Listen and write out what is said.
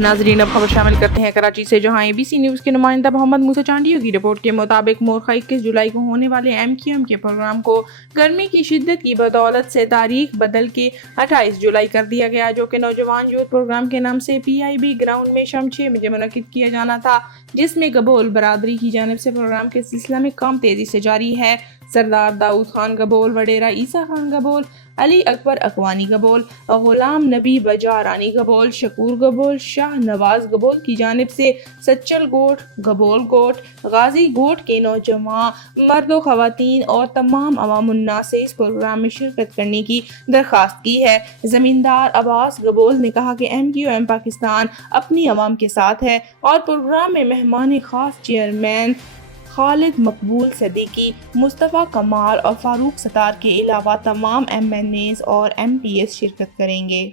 ناظرین اب خبر شامل کرتے ہیں کراچی سے، جہاں ABC نیوز کے نمائندہ محمد موسیٰ چانڈیو کی رپورٹ کے مطابق مورخہ 21 جولائی کو ہونے والے MQM کے پروگرام کو گرمی کی شدت کی بدولت سے تاریخ بدل کے 28 جولائی کر دیا گیا، جو کہ نوجوان یوتھ پروگرام کے نام سے PIB گراؤنڈ میں شام 6 بجے منعقد کیا جانا تھا، جس میں گبول برادری کی جانب سے پروگرام کے سلسلہ میں کام تیزی سے جاری ہے۔ سردار داؤد خان گبول، وڈیرہ عیسیٰ خان گبول، علی اکبر اکوانی گبول، غلام نبی بجارانی گبول، شکور گبول، شاہ نواز گبول کی جانب سے سچل گوٹ، گبول گوٹ، غازی گوٹ کے نوجوان مرد و خواتین اور تمام عوام الناس سے اس پروگرام میں شرکت کرنے کی درخواست کی ہے۔ زمیندار عباس گبول نے کہا کہ MQM پاکستان اپنی عوام کے ساتھ ہے اور پروگرام میں مہمان خاص چیئرمین خالد مقبول صدیقی، مصطفیٰ کمال اور فاروق ستار کے علاوہ تمام MNAs اور MPs شرکت کریں گے۔